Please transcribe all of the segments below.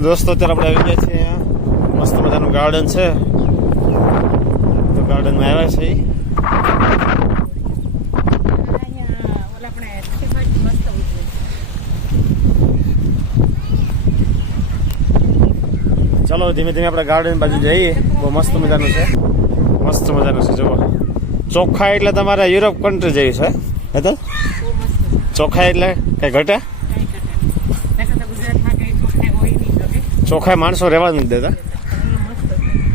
દોસ્તો અત્યારે આપણે આવી ગયા છીએ અહીંયા મસ્ત મજાનું ગાર્ડન છે તો ગાર્ડનમાં આવ્યા છે ચાલો ધીમે ધીમે આપણે ગાર્ડન બાજુ જઈએ બહુ મસ્ત મજાનું છે જુઓ ચોખ્ખા એટલે તમારે યુરોપ કન્ટ્રી જેવી છે હે તો ચોખ્ખા એટલે કઈ ઘટે ચોખ્ખા માણસો રહેવા જ નથી દેતા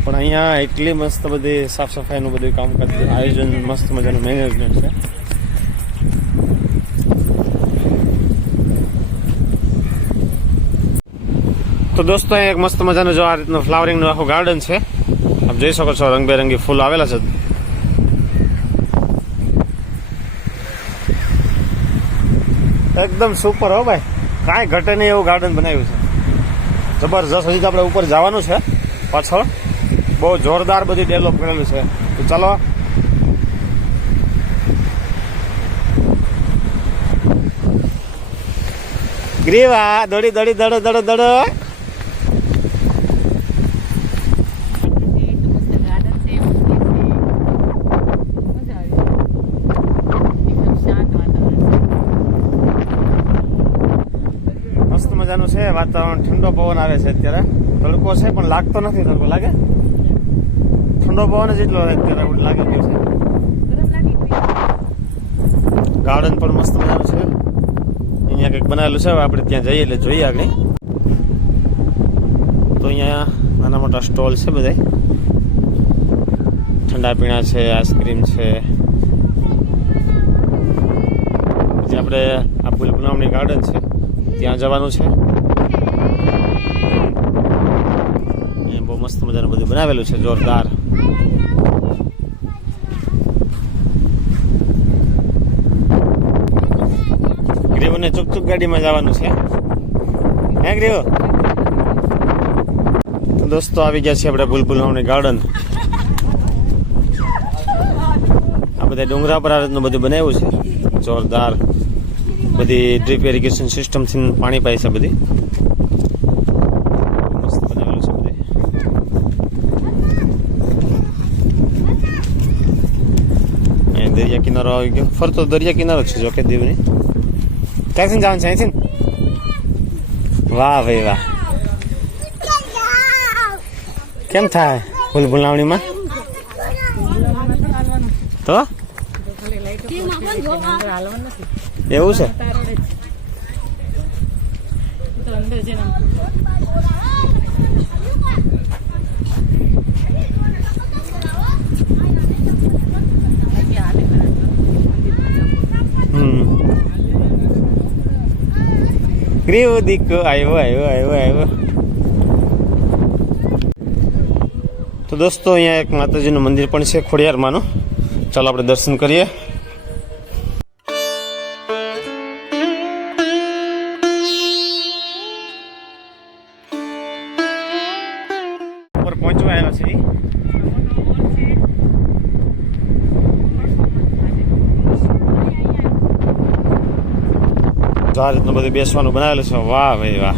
પણ અહીંયા એટલી મસ્ત બધી સાફ સફાઈનું બધું કામકાજ આયોજન મસ્ત મજાનું મેનેજમેન્ટ છે તો દોસ્તો અહીંયા એક મસ્ત મજાનું જો આ રીતનું ફ્લાવરિંગનું આખું ગાર્ડન છે આપ જોઈ શકો છો રંગબેરંગી ફૂલ આવેલા છે એકદમ સુપર હો ભાઈ કાંઈ ઘટે નહીં એવું ગાર્ડન બનાવ્યું છે જબરજસ્ત હજી તો આપણે ઉપર જવાનું છે પાછળ બહુ જોરદાર બધી ડેવલપ કરેલું છે તો ચાલો ગ્રીવા દોડી દોડી દડો દડો દડો મસ્ત મજાનું છે વાતાવરણ ઠંડો પવન આવે છે અત્યારે તડકો છે પણ લાગતો નથી તડકો લાગે ઠંડો પવન જ એટલો અત્યારે લાગી ગયો છે ગાર્ડન પણ મસ્ત મજાનું છે અહીંયા કંઈક બનાવેલું છે આપણે ત્યાં જઈએ એટલે જોઈએ આગળ તો અહીંયા નાના મોટા સ્ટોલ છે બધા ઠંડા પીણા છે આઈસ્ક્રીમ છે પછી આપણે આ પુલપુલામણી ગાર્ડન છે ત્યાં જવાનું છે બહુ મસ્ત મજાનું બધું બનાવેલું છે જોરદાર ગ્રીવને ચૂક ગાડીમાં જવાનું છે હે ગ્રીવ તો દોસ્તો આવી ગયા છે આપણે પુલપુલામણી ગાર્ડન આ બધા ડુંગરા પર આ રીતનું બધું બનાવ્યું છે જોરદાર બધી ડ્રીપ ઇરિગેશન સિસ્ટમથી પાણી પાય છે બધી મસ્ત બનાવેલું છે બધી અહીંયા દરિયા કિનારો આવી ગયો ફરતો દરિયા કિનારો છે જોકે દીવની ક્યાંથી જવાનું છે અહીંથી વાહ ભાઈ વાહ કેમ થાય પુલપુલામણીમાં તો એવું છે ગ્રીવ દીકો આવ્યો તો દોસ્તો અહીંયા એક માતાજીનું મંદિર પણ છે ખોડિયારમાંનું ચાલો આપણે દર્શન કરીએ ઉપર પહોંચવા આવ્યા છે આ રીતનું બધું બેસવાનું બનાવેલું છે વાહ ભાઈ વાહ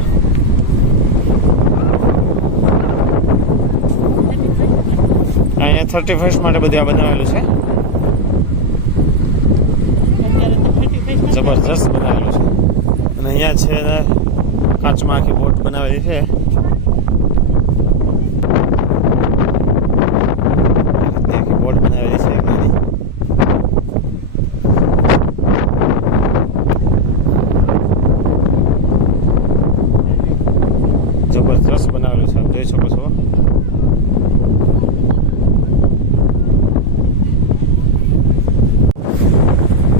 અહીંયા 31st માટે બધું આ બનાવેલું છે જબરજસ્ત બનાવેલું છે અને અહીંયા છે કાચમાં આખી બોટ બનાવેલી છે બોટ બનાવેલી છે જબરજસ્ત બનાવેલું છે આપ જોઈ શકો છો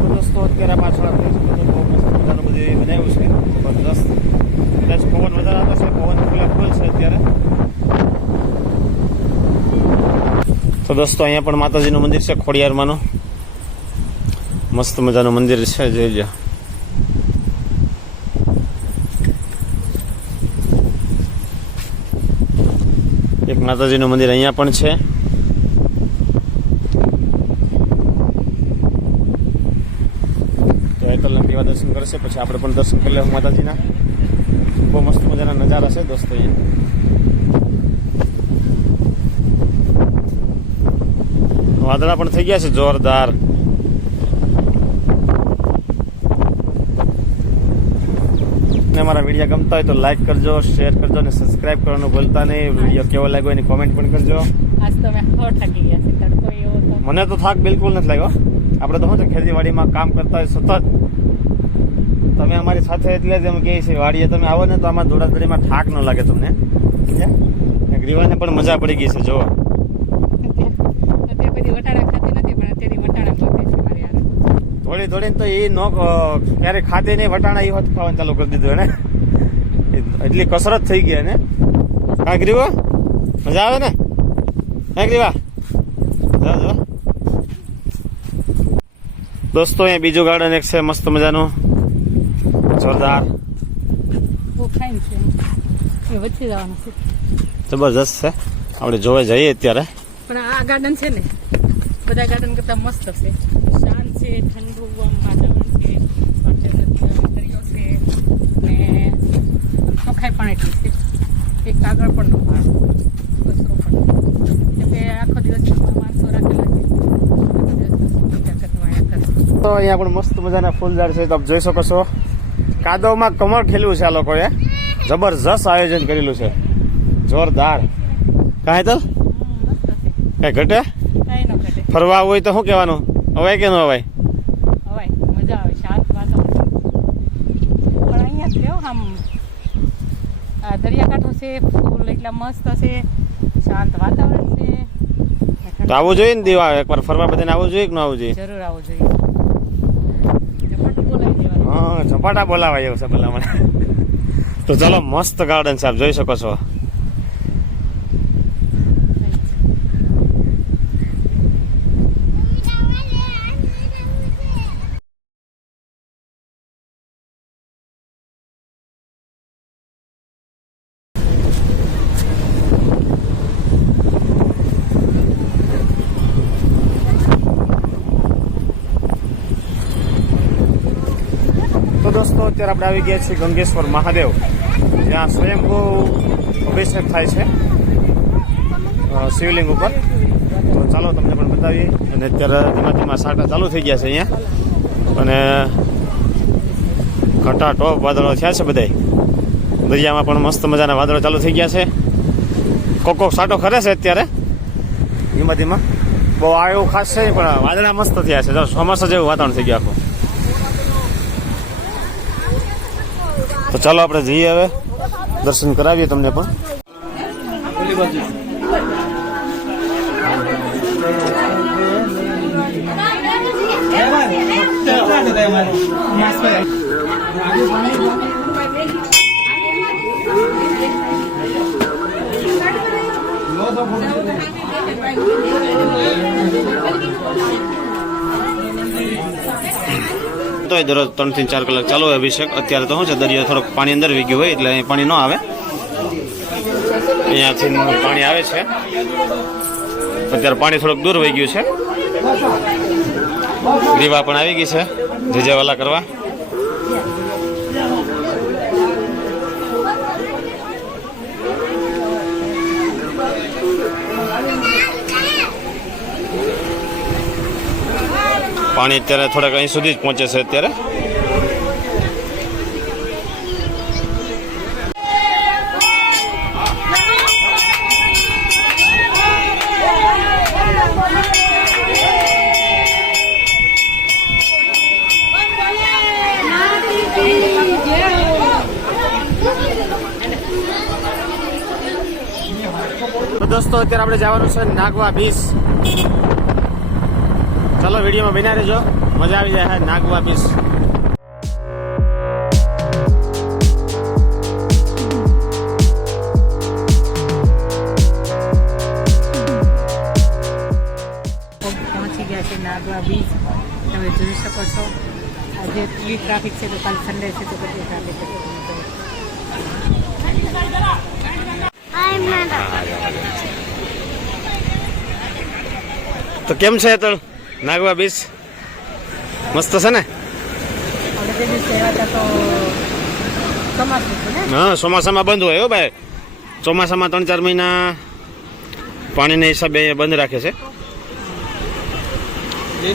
દોસ્તો અત્યારે પાછળ બહુ મસ્ત મજાનું બધું બનાવ્યું છે જબરજસ્ત કદાચ પવન વધારે આવતો છે પવન ફૂલ છે અત્યારે તો દોસ્તો અહીંયા પણ માતાજીનું મંદિર છે ખોડિયારમાંનું મસ્ત મજાનું મંદિર છે જોઈ લો એક માતાજીનું મંદિર અહીંયા પણ છે તો એકલમ કેવા દર્શન કરશે પછી આપણે પણ દર્શન કરી લેવું માતાજીના બહુ મસ્ત મજાના નજારા છે દોસ્તો અહીંયા. વાદળા પણ થઈ ગયા છે જોરદાર. ને અમારા વિડીયો ગમતા હોય તો લાઈક કરજો, શેર કરજો અને સબસ્ક્રાઇબ કરવાનું ભૂલતા નહીં. વિડીયો કેવો લાગ્યો એની કોમેન્ટ પણ કરજો. આજ તો મેં થાકી ગયા છે, તડકો એવો તો. મને તો થાક બિલકુલ નથી લાગ્યો. આપણે તો શું છે ખેતીવાડીમાં કામ કરતા હોય સતત. તમે અમારી સાથે એટલે જ એમ કહે છે વાડીએ તમે આવો ને તો આમાં દોડાદોડીમાં થાક ન લાગે તમને. ગ્રીવાને પણ મજા પડી ગઈ છે જો. અત્યારે બધી વટાણા ખાતી નથી, પણ અત્યારે વટાણા ગોતે છે મારે યાર. થોડી થોડી તો એ નો ક્યારે ખાતી નહીં વટાણા એ હોત ખાવાનું ચાલુ કરી દીધું એને. એટલી કસરત થઈ ગઈ ને. કાંઈ ગ્રીવો મજા આવે ને? હે ગ્રીવા જો દોસ્તો અહીંયા બીજું ગાર્ડન એક છે મસ્ત મજાનું જોરદાર. બહુ ફાઇન છે, એ વચ્ચે જવાનું છે. જબરજસ્ત છે. આપણે જોવા જઈએ અત્યારે. પણ આ ગાર્ડન છે ને બધા ગાર્ડન કરતા મસ્ત છે. શાંત છે, ઠંડુ વાતાવરણ છે, દરિયો છે ને ચોખાઈ પણ એટલી છે. એક કાગળ પણ ન ભાવ કચરો પણ એટલે આખો દિવસ માણસો રાખેલા છે. તો અહીંયા પણ મસ્ત મજાના ફૂલઝાડ છે તો આપ જોઈ શકો છો. કાદવમાં કમળ ખેલ્યું છે આ લોકોએ. જબરજસ્ત આયોજન કરેલું છે, જોરદાર. કાંઈ તો કઈ ઘટે? ફરવા હોય તો શું કહેવાનું, અવાય કે ન અવાય? અવાય, મજા આવે, શાંત વાતાવરણ. પણ અહીંયા જ લેવો આમ આ દરિયાકાંઠો છે, ફૂલ એટલા મસ્ત છે, શાંત વાતાવરણ છે. તો આવવું જોઈએ ને દીવા, એકવાર ફરવા બધાને આવવું જોઈએ કે ન આવવું જોઈએ? જરૂર આવવું જોઈએ. હા, ઝપાટા બોલાવાય એવું છે પેલા મને. તો ચલો, મસ્ત ગાર્ડન છે, આપ જોઈ શકો છો. તો દોસ્તો અત્યારે આપણે આવી ગયા છીએ ગંગેશ્વર મહાદેવ, જ્યાં સ્વયંભૂ અભિષેક થાય છે શિવલિંગ ઉપર. તો ચાલો તમને પણ બતાવીએ. અને અત્યારે ધીમા ધીમા સાટા ચાલુ થઈ ગયા છે અહીંયા, અને ઘટા ટોપ વાદળો થયા છે બધાય. દરિયામાં પણ મસ્ત મજાના વાદળો ચાલુ થઈ ગયા છે. કોક સાટો ખરે છે અત્યારે ધીમા ધીમા. બહુ આ એવું ખાસ છે પણ વાદળા મસ્ત થયા છે. જો ચોમાસા જેવું વાતાવરણ થઈ ગયું આખું. તો ચાલો આપણે જઈએ, હવે દર્શન કરાવીએ તમને પણ. તો દરરોજ 3 થી 4 કલાક ચાલુ હોય અભિષેક. અત્યારે તો શું છે દરિયો થોડોક પાણી અંદર વી ગયું હોય એટલે અહીં પાણી ન આવે. અહીંયાથી પાણી આવે છે, અત્યારે પાણી થોડુંક દૂર વહી ગયું છે. ગ્રીવા પણ આવી ગઈ છે જેજેવાલા કરવા. પાણી અત્યારે થોડાક અહીં સુધી જ પહોંચે છે અત્યારે. તો દોસ્તો અત્યારે આપણે જવાનું છે નાગવા બીચ. ચાલો વિડીયોમાં બન્યા રહેજો, મજા આવી જાય નાગવા બીચ. પહોંચી ગયા છે નાગવા બીચ. તમે જોઈ શકો છો આજે એટલી ટ્રાફિક છે, તો કાલ સન્ડે છે તો કેટલી ટ્રાફિક છે. તો કેમ છે તો નાગવા બીચ? મસ્ત છે ને? આપણે તે દિવસે આવ્યા હતા તો ચોમાસું છે ને હા ચોમાસામાં બંધ હોય હો ભાઈ. ચોમાસામાં 3-4 મહિના પાણીના હિસાબે અહીંયા બંધ રાખે છે. ના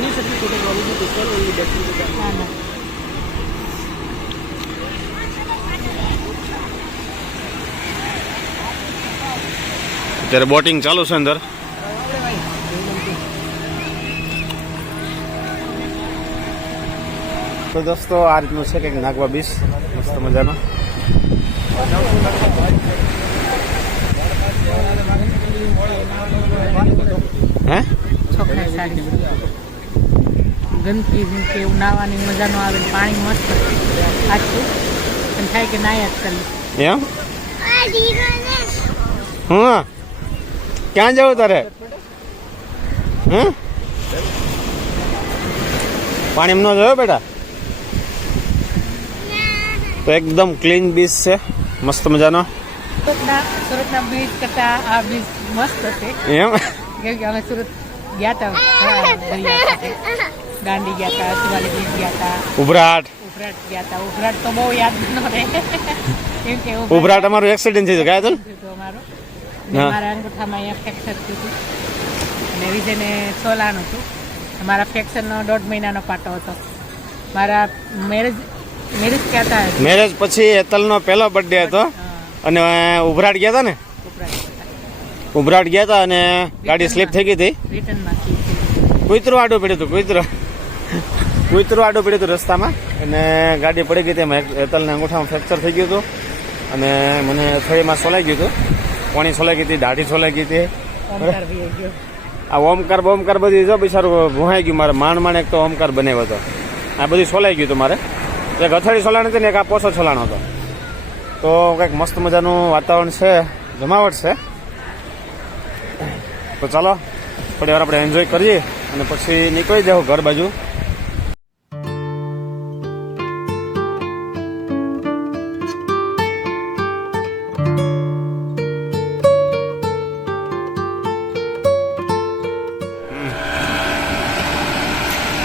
ના અત્યારે બોટિંગ ચાલુ છે અંદર. તો દોસ્તો આ રીતનું છે કંઈક નાગવા બીચ મસ્ત મજાનો. હે ચોખ્ખાઈ સારી ગંદકી જેમ કે એવું નાવાની મજા ન આવે પાણી મસ્ત આછું અને થાય કે નાયા જ કરી એમ હા ક્યાં જવું તારે? હે પાણી એમ ન જોયો બેટા? તો એકદમ ક્લીન બીચ છે મસ્ત મજાનો. સુરતના બીચ કરતા આ બીચ મસ્ત છે એમ કેમ કે અમે સુરત ગયા હતા દાંડી ગયા હતા, શિવાલી બીચ ગયા હતા, ઉભરાટ ગયા હતા. ઉભરાટ તો બહુ યાદ ન રહે કેમ કે ઉભરાટ અમારું એક્સિડન્ટ થઈ ગયા હતું અમારું હા. મારા અંગૂઠામાં અહીંયા ફ્રેક્ચર થયું હતું અને વિજયને સોલાનું હતું. મારા ફ્રેક્ચરનો 1.5 મહિનાનો પાટો હતો. મારા મેરેજ ક્યાં હતા? મેરેજ પછી હેતલનો પહેલો બર્થડે હતો અને ઉભરાટ ગયા હતા ને. ઉભરાટ ગયા હતા અને ગાડી સ્લીપ થઈ ગઈ હતી. રિટર્નમાં કૂતરું આડું પડ્યું હતું. કૂતરું આડું પડ્યું હતું રસ્તામાં અને ગાડી પડી ગઈ હતી. એમાં હેતલને અંગૂઠામાં ફ્રેક્ચર થઈ ગયું હતું અને મને થોડીમાં સોલાઈ ગયું હતું. કોણી સોલાઈ ગઈ હતી, દાઢી સોલાઈ ગઈ હતી. ઓમકાર બી ગયો. આ ઓમકાર બોમકાર બધી જો બિચારું ભૂહાઈ ગયું. મારે માંડ એક તો ઓમકાર બનાવ્યો હતો. આ બધું સોલાઈ ગયું હતું મારે. એક અથડી સોલાણ હતી ને એક આ પોસો સોલાણો હતો. તો કંઈક મસ્ત મજાનું વાતાવરણ છે, જમાવટ છે. તો ચાલો થોડી વાર આપણે એન્જોય કરીએ અને પછી નીકળી જાવ ઘર બાજુ.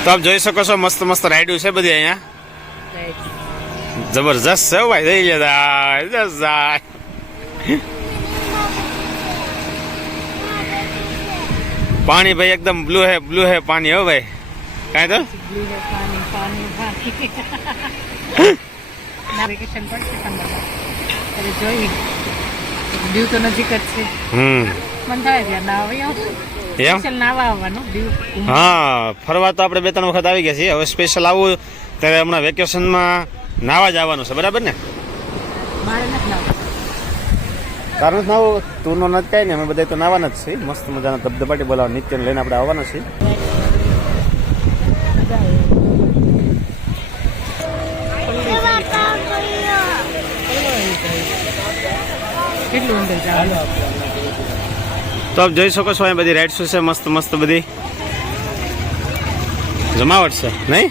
તો આપ જોઈ શકો છો મસ્ત મસ્ત રાઈડું છે બધી અહીંયા. જબરજસ્ત છે હો ભાઈ. જઈ જાય પાણી ભાઈ એકદમ બ્લુ હે પાણી હો ભાઈ. કાંઈ તો વેકેશન પડશે 15 જોઈ દીવ તો નજીક જ છે. મન થાય ત્યાં ના આવે એમ સ્પેશિયલ નાવા આવવાનું દીવ. હા ફરવા તો આપણે 2-3 વખત આવી ગયા છીએ. હવે સ્પેશિયલ આવું ત્યારે હમણાં વેકેશનમાં નાવા જ આવવાનું છે બરાબર ને? મારે નથી નાવા. કારણ જ નાવું તું નો નથી કાંઈ ને. અમે બધા તો નાવાના જ છીએ. મસ્ત મજાના ધબધબાટી બોલાવા નિત્યને લઈને આપણે આવવાના છીએ. કેટલું અંદર જવાનું. તો આપ જોઈ શકો છો અહીંયા બધી રાઇડ્સ છે મસ્ત મસ્ત બધી જમાવટ છે નહીં?